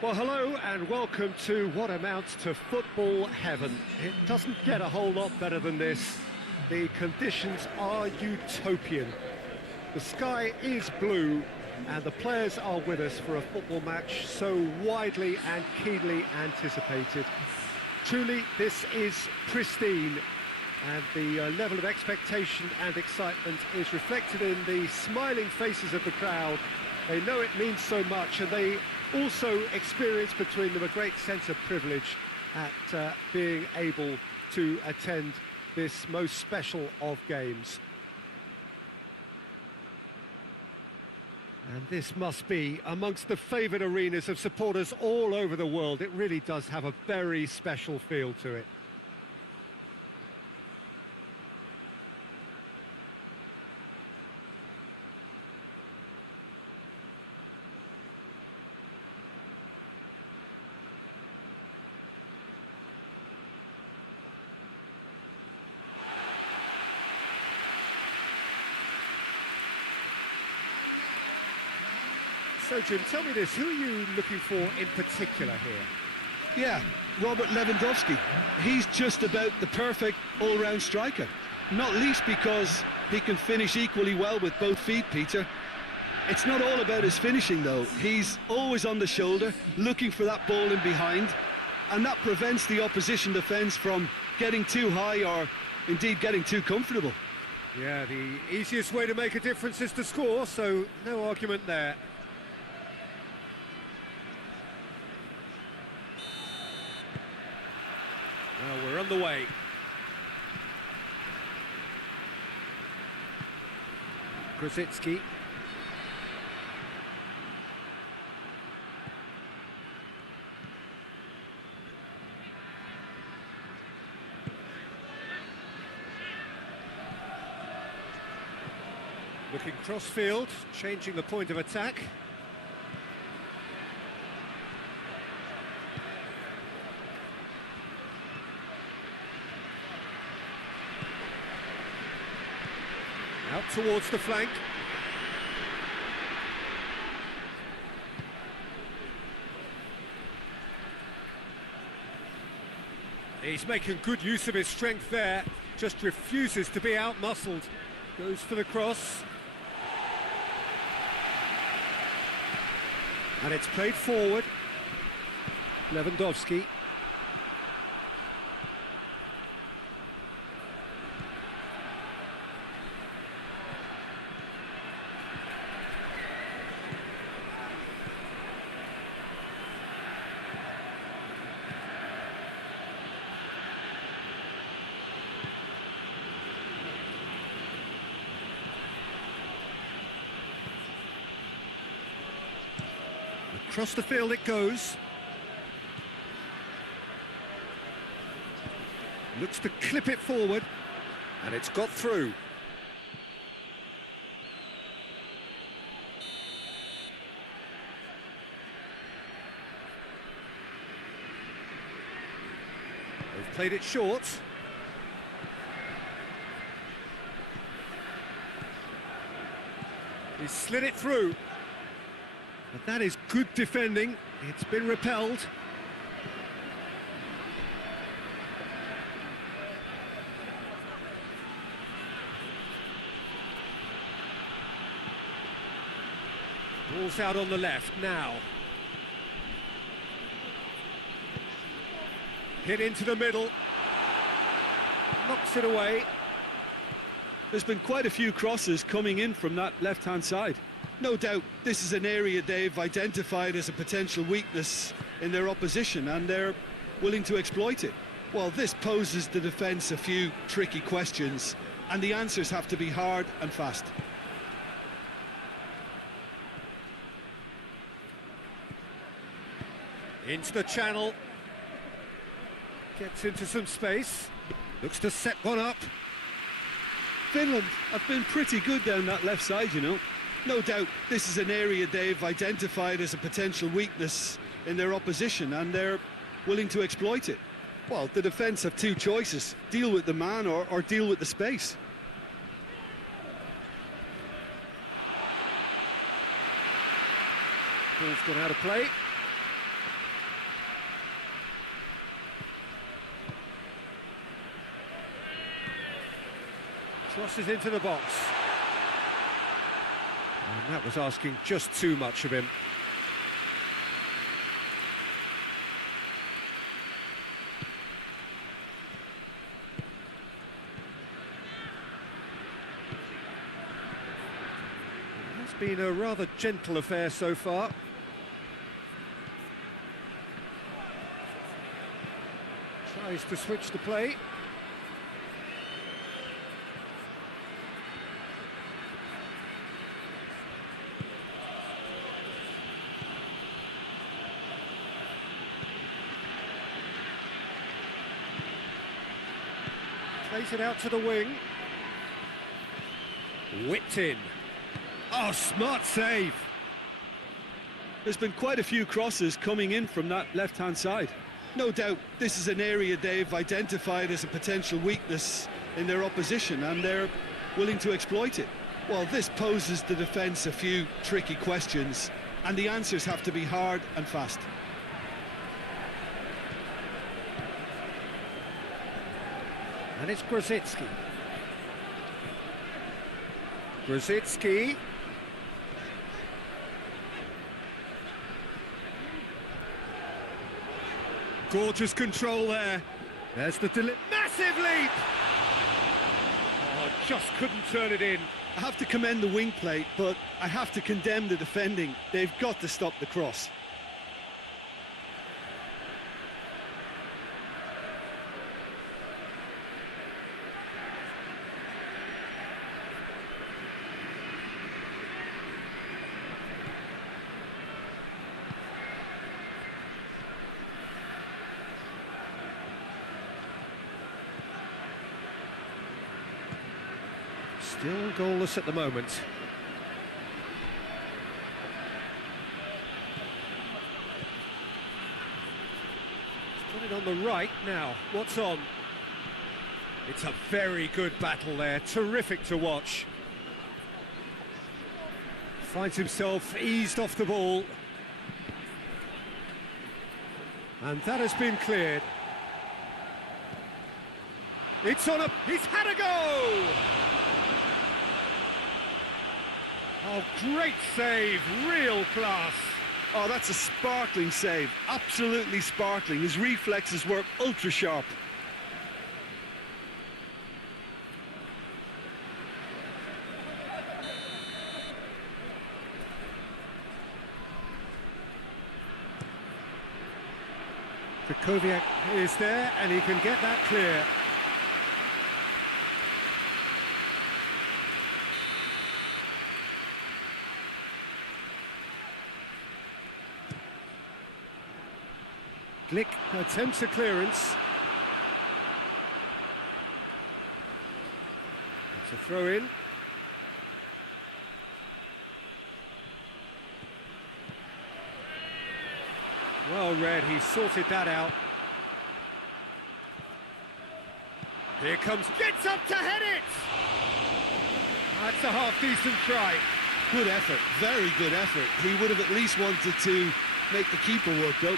Well, hello and welcome to what amounts to football heaven. It doesn't get a whole lot better than this. The conditions are utopian. The sky is blue and the players are with us for a football match so widely and keenly anticipated. Truly, this is pristine, and the level of expectation and excitement is reflected in the smiling faces of the crowd. They know it means so much, and they also experience between them a great sense of privilege at being able to attend this most special of games. And this must be amongst the favoured arenas of supporters all over the world. It really does have a very special feel to it. So, Jim, tell me this, who are you looking for in particular here? Yeah, Robert Lewandowski. He's just about the perfect all-round striker. Not least because he can finish equally well with both feet, Peter. It's not all about his finishing, though. He's always on the shoulder, looking for that ball in behind, and that prevents the opposition defence from getting too high or, indeed, getting too comfortable. Yeah, the easiest way to make a difference is to score, so no argument there. Well, we're on the way. Krasitsky. Looking cross-field, changing the point of attack. Out towards the flank. He's making good use of his strength there, just refuses to be out-muscled. Goes for the cross. And it's played forward. Lewandowski. Across the field it goes. Looks to clip it forward, and it's got through. They've played it short. He slid it through. But that is good defending. It's been repelled. Ball's out on the left now. Hit into the middle. Knocks it away. There's been quite a few crosses coming in from that left-hand side. No doubt this is an area they've identified as a potential weakness in their opposition, and they're willing to exploit it. Well, this poses the defence a few tricky questions, and the answers have to be hard and fast. Into the channel. Gets into some space. Looks to set one up. Finland have been pretty good down that left side, you know. No doubt this is an area they've identified as a potential weakness in their opposition, and they're willing to exploit it. Well, the defence have two choices: deal with the man or deal with the space. Ball's gone out of play. Crosses into the box. And that was asking just too much of him. It's been a rather gentle affair so far. Tries to switch the play. Plays it out to the wing. Whipped in. Oh, smart save. There's been quite a few crosses coming in from that left-hand side. No doubt this is an area they've identified as a potential weakness in their opposition, and they're willing to exploit it. Well, this poses the defence a few tricky questions, and the answers have to be hard and fast. And it's Grosicki. Grosicki. Gorgeous control there. There's the massive leap! Oh, just couldn't turn it in. I have to commend the wing play, but I have to condemn the defending. They've got to stop the cross. Still goalless at the moment. He's got it on the right now. What's on? It's a very good battle there. Terrific to watch. Finds himself eased off the ball. And that has been cleared. It's on a... He's had a go! Oh, great save, real class. Oh, that's a sparkling save, absolutely sparkling. His reflexes were ultra sharp. Koviak is there, and he can get that clear. Glick attempts a clearance. It's a throw-in. Well read, he sorted that out. Here comes, gets up to head it! That's a half-decent try. Good effort, very good effort. He would have at least wanted to make the keeper work, though.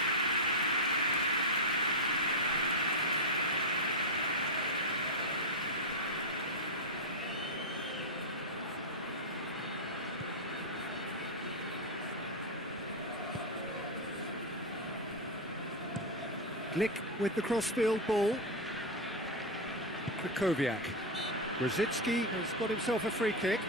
Glick with the crossfield ball. Koviak. Grosicki has got himself a free kick.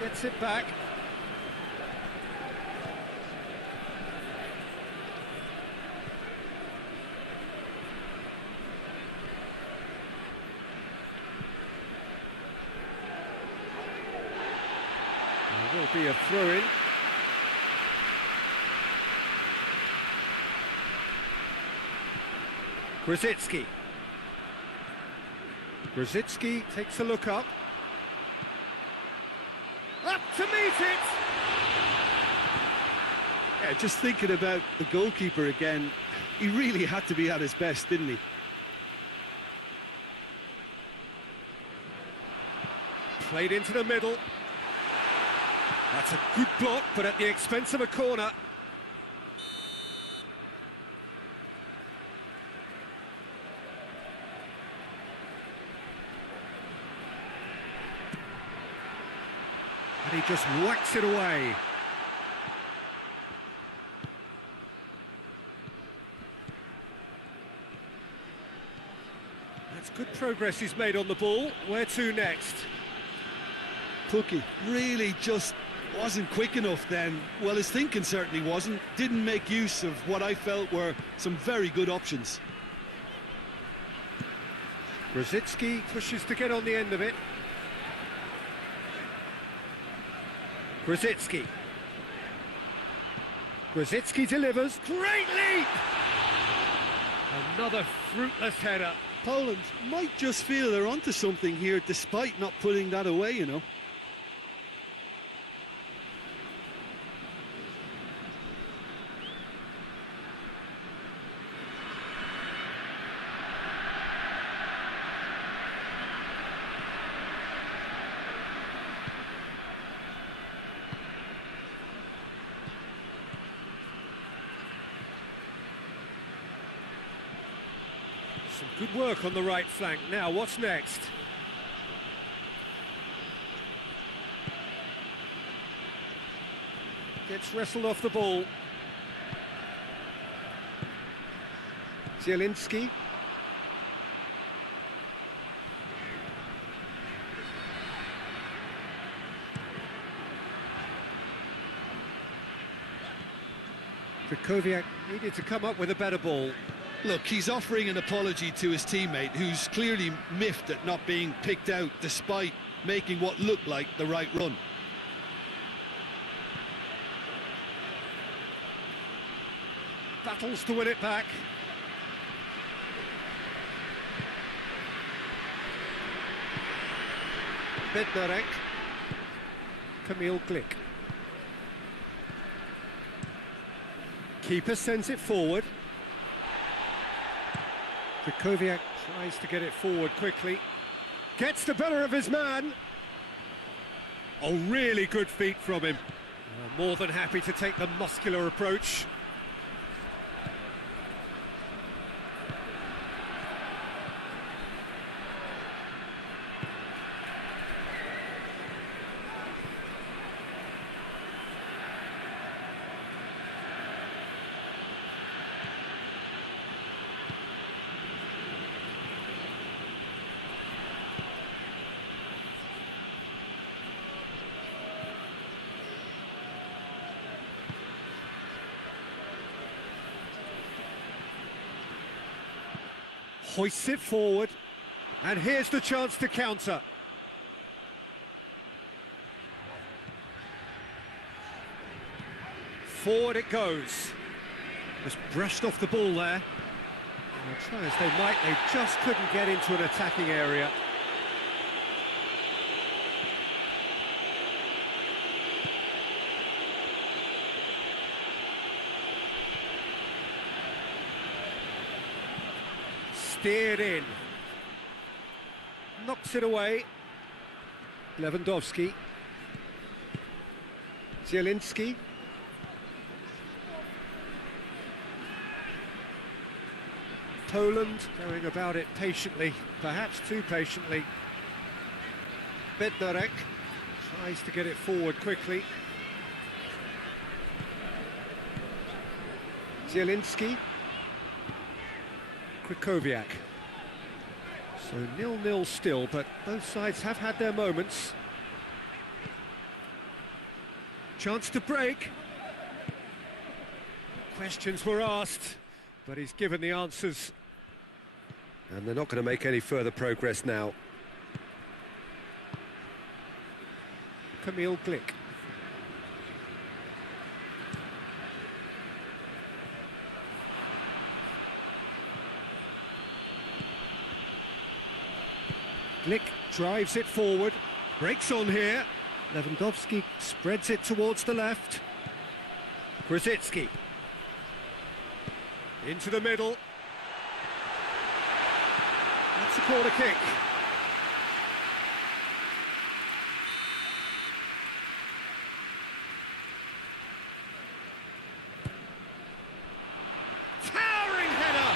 Gets it back. There will be a throw-in. Grosicki. Grosicki takes a look up. Up to meet it! Yeah, just thinking about the goalkeeper again, he really had to be at his best, didn't he? Played into the middle. That's a good block, but at the expense of a corner. And he just whacks it away. That's good progress he's made on the ball. Where to next? Pukki really just wasn't quick enough then. Well, his thinking certainly wasn't. Didn't make use of what I felt were some very good options. Grosicki pushes to get on the end of it. Grosicki. Grosicki delivers. Great leap! Another fruitless header. Poland might just feel they're onto something here despite not putting that away, you know. Some good work on the right flank. Now, what's next? Gets wrestled off the ball. Zielinski. Krychowiak needed to come up with a better ball. Look, he's offering an apology to his teammate, who's clearly miffed at not being picked out despite making what looked like the right run. Battles to win it back. Bednarek. Kamil Glik. Keeper sends it forward. Krychowiak tries to get it forward quickly. Gets the better of his man. Oh, really good feet from him. More than happy to take the muscular approach. Hoists it forward, and here's the chance to counter. Forward it goes. Just brushed off the ball there. And try as they might, they just couldn't get into an attacking area. Steered in. Knocks it away. Lewandowski. Zielinski. Poland going about it patiently, perhaps too patiently. Bednarek tries to get it forward quickly. Zielinski. Krychowiak. So 0-0 still, but both sides have had their moments. Chance to break. Questions were asked, but he's given the answers. And they're not going to make any further progress now. Kamil Glik. Glik drives it forward, breaks on here. Lewandowski spreads it towards the left. Krasitsky. Into the middle. That's a corner kick. Towering header!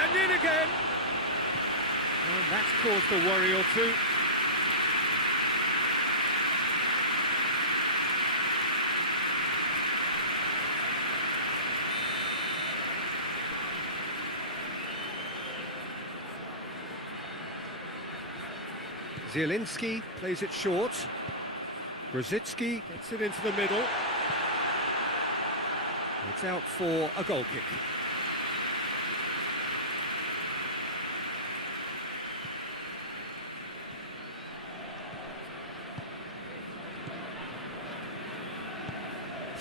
And in again! And that's caused a worry or two. Zielinski plays it short. Brzezinski gets it into the middle. It's out for a goal kick.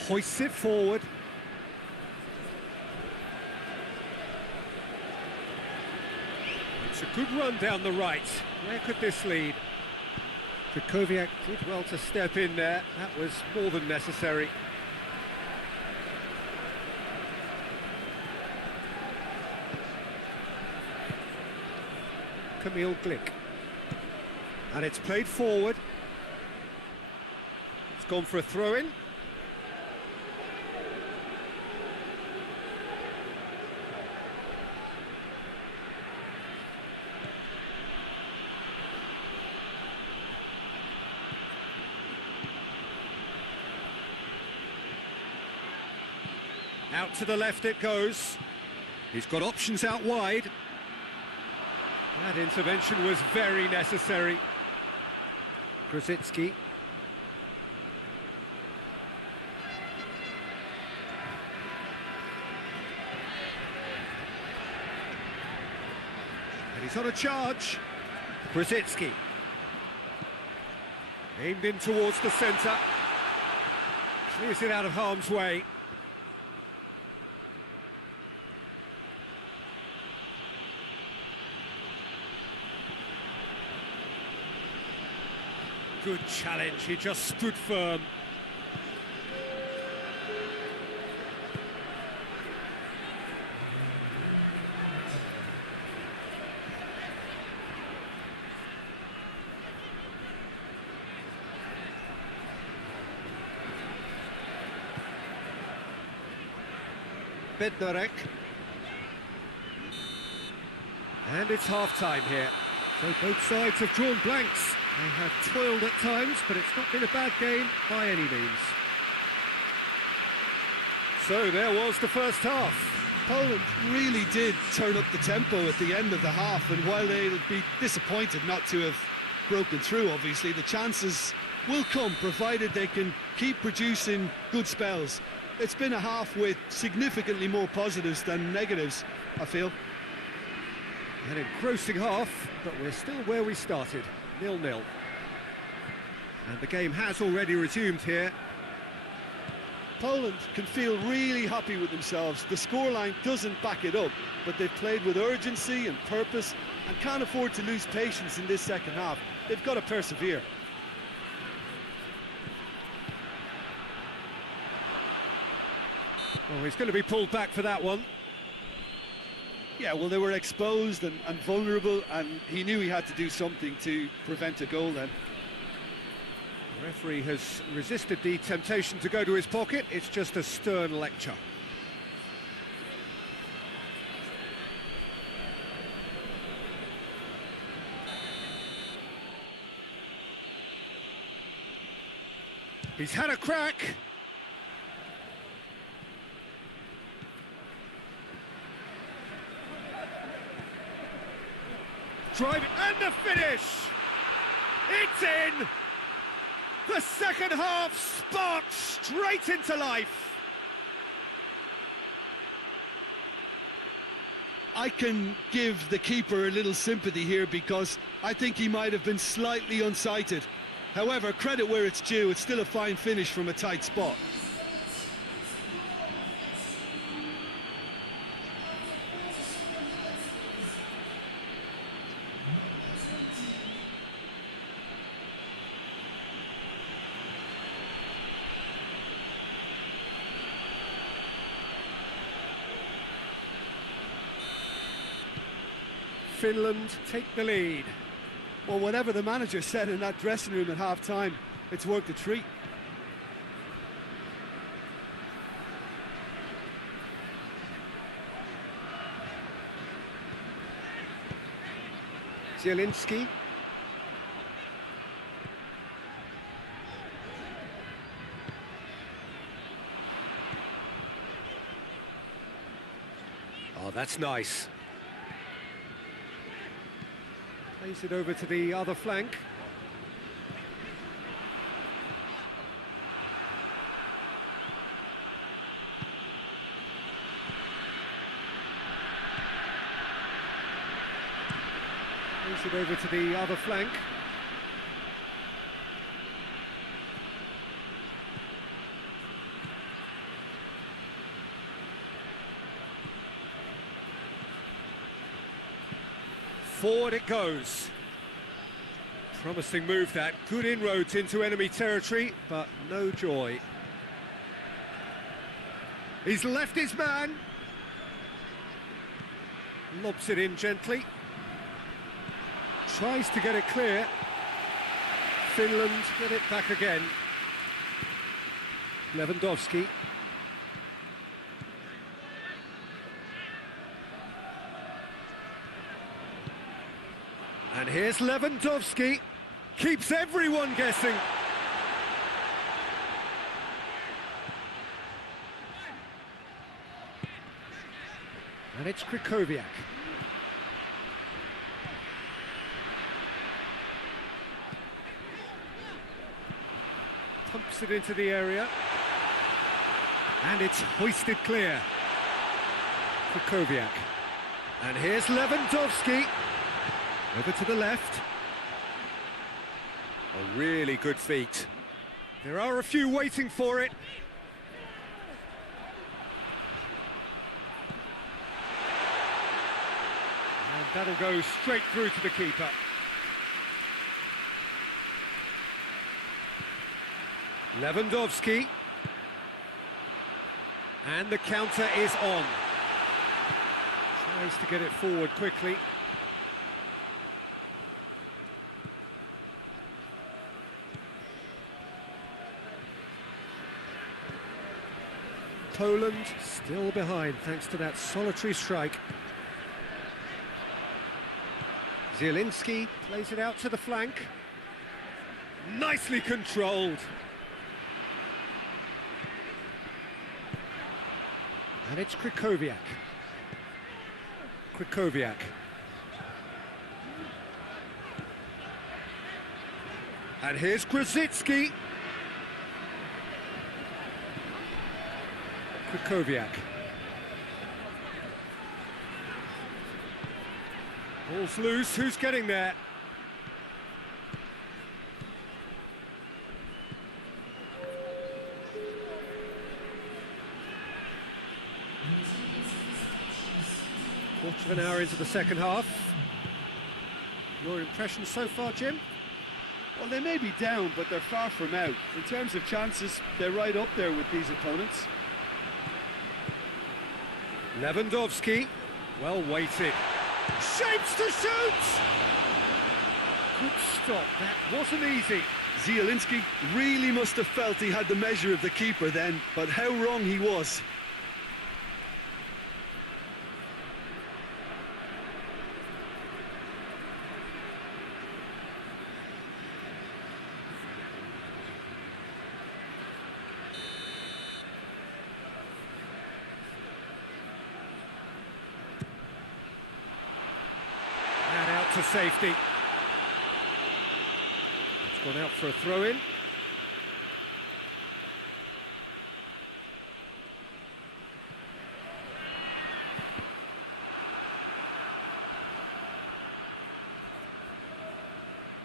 Hoists it forward. It's a good run down the right. Where could this lead? Kukoviak did well to step in there. That was more than necessary. Kamil Glik. And it's played forward. It's gone for a throw-in. Out to the left it goes. He's got options out wide. That intervention was very necessary. Krasitsky. And he's on a charge. Krasitsky. Aimed in towards the centre. Clears it out of harm's way. Good challenge, he just stood firm. Bednarek. And it's half-time here. So both sides have drawn blanks. They have toiled at times, but it's not been a bad game by any means. So there was the first half. Poland really did turn up the tempo at the end of the half, and while they'll be disappointed not to have broken through, obviously, the chances will come, provided they can keep producing good spells. It's been a half with significantly more positives than negatives, I feel. An engrossing half, but we're still where we started. 0-0. And the game has already resumed here. Poland can feel really happy with themselves. The scoreline doesn't back it up, but they've played with urgency and purpose and can't afford to lose patience in this second half. They've got to persevere. Oh, he's going to be pulled back for that one. Yeah, well, they were exposed and vulnerable, and he knew he had to do something to prevent a goal then. The referee has resisted the temptation to go to his pocket. It's just a stern lecture. He's had a crack. Drive and the finish! It's in! The second half sparks straight into life! I can give the keeper a little sympathy here because I think he might have been slightly unsighted. However, credit where it's due, it's still a fine finish from a tight spot. Finland take the lead. Well, whatever the manager said in that dressing room at half-time, it's worked a treat. Zielinski. Oh, that's nice. Plays it over to the other flank. Plays it over to the other flank. Forward it goes. Promising move that. Good inroads into enemy territory, but no joy. He's left his man. Lobs it in gently. Tries to get it clear. Finland get it back again. Lewandowski. And here's Lewandowski, keeps everyone guessing. And it's Krychowiak. Pumps it into the area. And it's hoisted clear. Krychowiak. And here's Lewandowski. Over to the left. A really good feat. There are a few waiting for it. And that'll go straight through to the keeper. Lewandowski. And the counter is on. Tries to get it forward quickly. Poland still behind thanks to that solitary strike. Zielinski plays it out to the flank. Nicely controlled. And it's Krychowiak. Krychowiak. And here's Grzycki. Krychowiak. Ball's loose, who's getting there? Quarter of an hour into the second half. Your impressions so far, Jim? Well, they may be down, but they're far from out. In terms of chances, they're right up there with these opponents. Lewandowski, well weighted. Shapes to shoot! Good stop, that wasn't easy. Zielinski really must have felt he had the measure of the keeper then, but how wrong he was. To safety. It's gone out for a throw-in.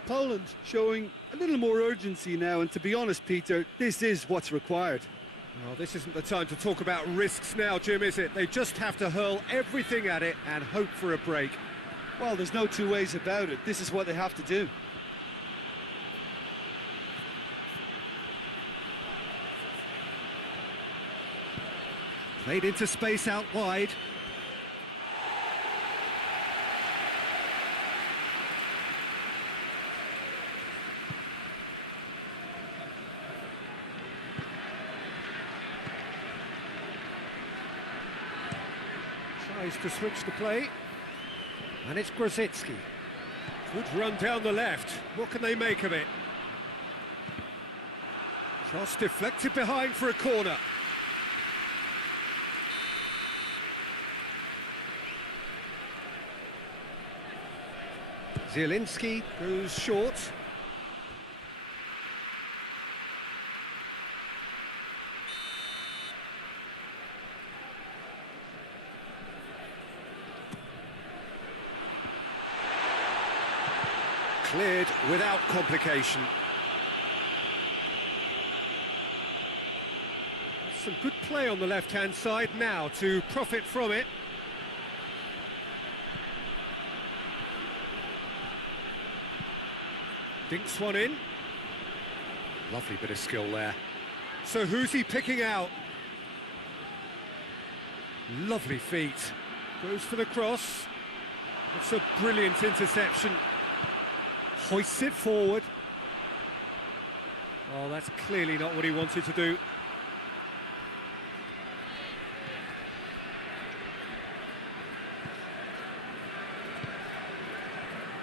Poland showing a little more urgency now, and to be honest, Peter, this is what's required. Well, this isn't the time to talk about risks now, Jim, is it? They just have to hurl everything at it and hope for a break. Well, there's no two ways about it. This is what they have to do. Played into space out wide. Tries to switch the play. And it's Grosicki. Good run down the left. What can they make of it? Cross deflected behind for a corner. Zielinski goes short. Cleared without complication. Some good play on the left-hand side now to profit from it. Dinks one in. Lovely bit of skill there. So who's he picking out? Lovely feet. Goes for the cross. It's a brilliant interception. Hoists it forward. Oh, that's clearly not what he wanted to do.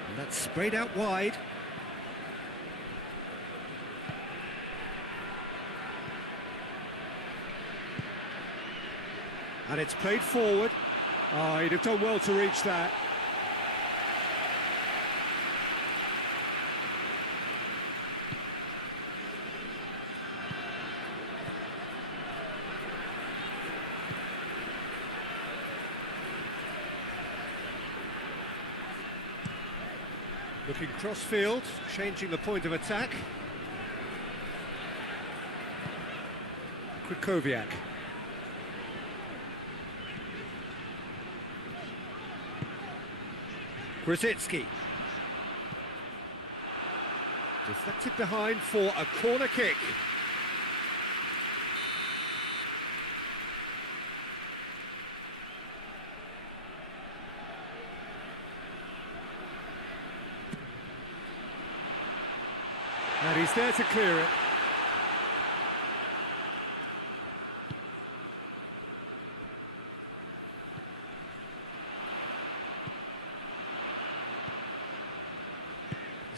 And that's sprayed out wide. And it's played forward. Oh, he'd have done well to reach that. Looking cross-field, changing the point of attack. Krykowiak. Grosicki. Deflected behind for a corner kick. And he's there to clear it.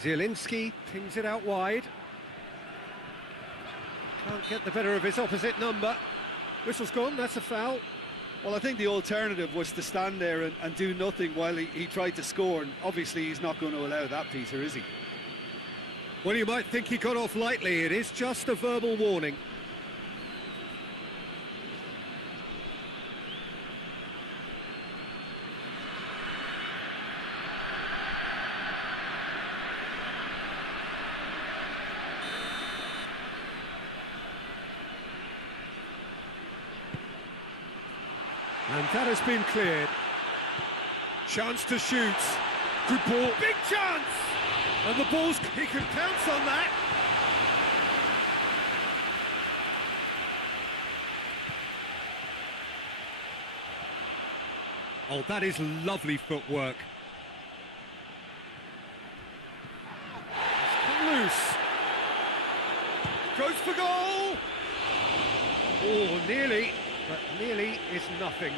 Zielinski pings it out wide. Can't get the better of his opposite number. Whistle's gone, that's a foul. Well, I think the alternative was to stand there and do nothing while he tried to score, and obviously he's not going to allow that, Peter, is he? Well, you might think he got off lightly. It is just a verbal warning. And that has been cleared. Chance to shoot. Good ball. Big chance! And the ball's... He can pounce on that. Oh, that is lovely footwork. It's loose. Goes for goal! Oh, nearly. But nearly is nothing.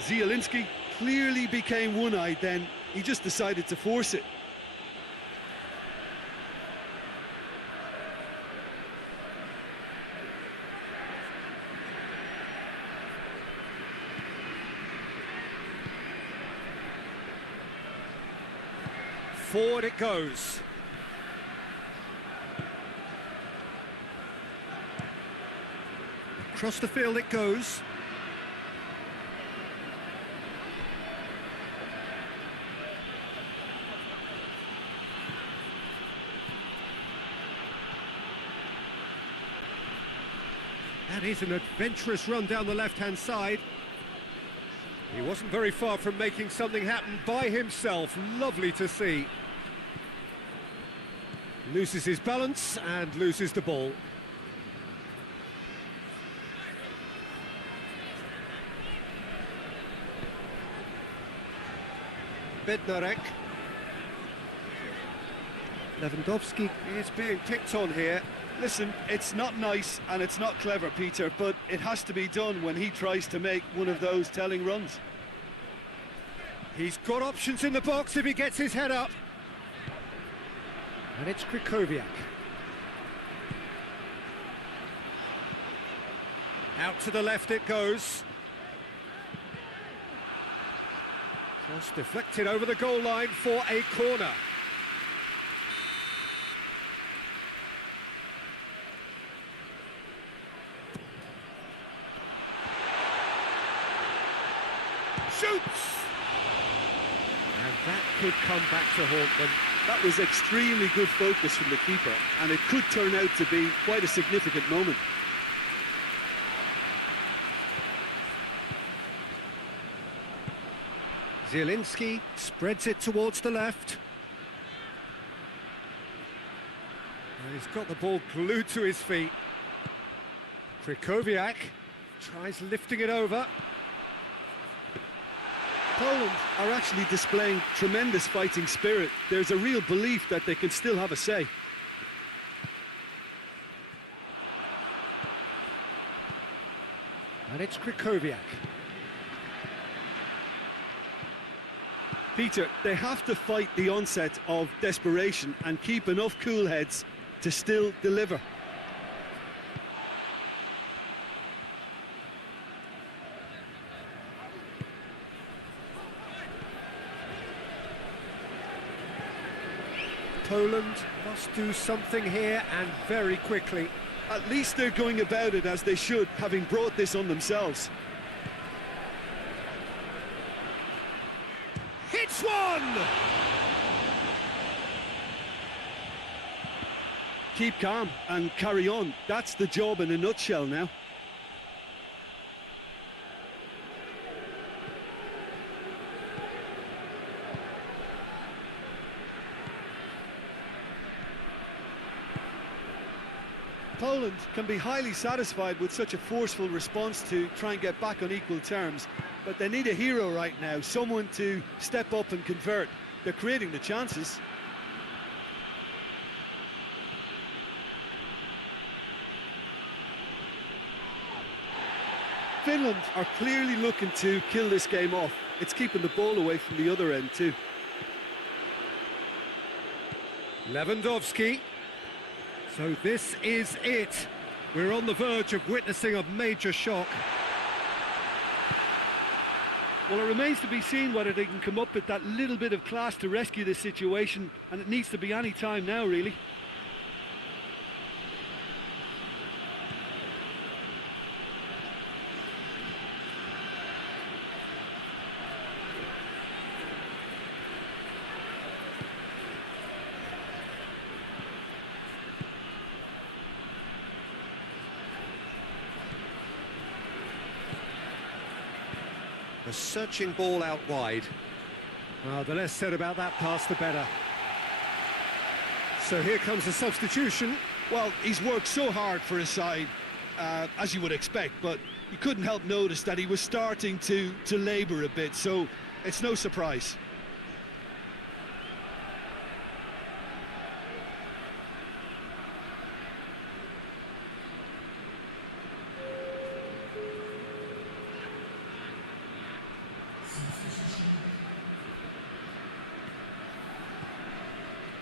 Zielinski clearly became one-eyed then. He just decided to force it. Forward it goes. Across the field it goes. That is an adventurous run down the left-hand side. He wasn't very far from making something happen by himself. Lovely to see. Loses his balance and loses the ball. Bednarek. Lewandowski is being picked on here. Listen, it's not nice and it's not clever, Peter, but it has to be done when he tries to make one of those telling runs. He's got options in the box if he gets his head up. And it's Krychowiak. Out to the left it goes. Cross deflected over the goal line for a corner. Shoots! And that could come back to haunt them. That was extremely good focus from the keeper, and it could turn out to be quite a significant moment. Zielinski spreads it towards the left. And he's got the ball glued to his feet. Krychowiak tries lifting it over. Poland are actually displaying tremendous fighting spirit. There's a real belief that they can still have a say. And it's Krychowiak. Peter, they have to fight the onset of desperation and keep enough cool heads to still deliver. Poland must do something here, and very quickly. At least they're going about it as they should, having brought this on themselves. Hits one! Keep calm and carry on. That's the job in a nutshell now. Poland can be highly satisfied with such a forceful response to try and get back on equal terms, but they need a hero right now, someone to step up and convert. They're creating the chances. Finland are clearly looking to kill this game off. It's keeping the ball away from the other end too. Lewandowski. So this is it. We're on the verge of witnessing a major shock. Well, it remains to be seen whether they can come up with that little bit of class to rescue this situation, and it needs to be any time now, really. A searching ball out wide. Well, the less said about that pass, the better. So here comes the substitution. Well, he's worked so hard for his side, as you would expect, but you couldn't help notice that he was starting to labour a bit, so it's no surprise.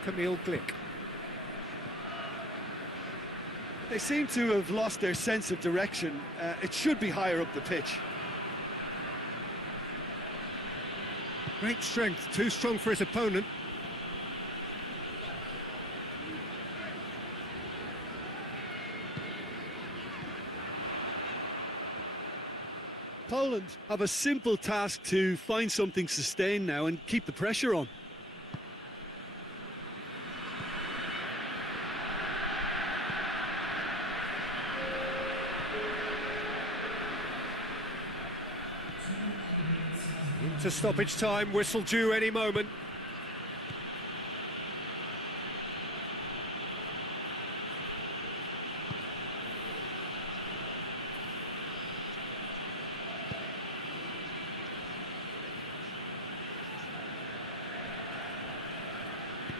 Kamil Glik. They seem to have lost their sense of direction. It should be higher up the pitch. Great strength, too strong for his opponent. Poland have a simple task to find something sustained now and keep the pressure on. Into stoppage time, whistle due any moment.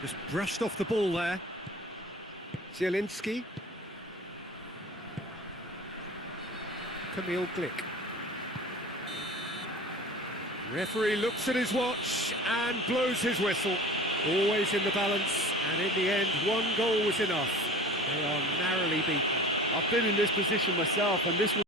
Just brushed off the ball there. Zielinski. Kamil Glik. Referee looks at his watch and blows his whistle. Always in the balance, and in the end, one goal was enough. They are narrowly beaten. I've been in this position myself, and this was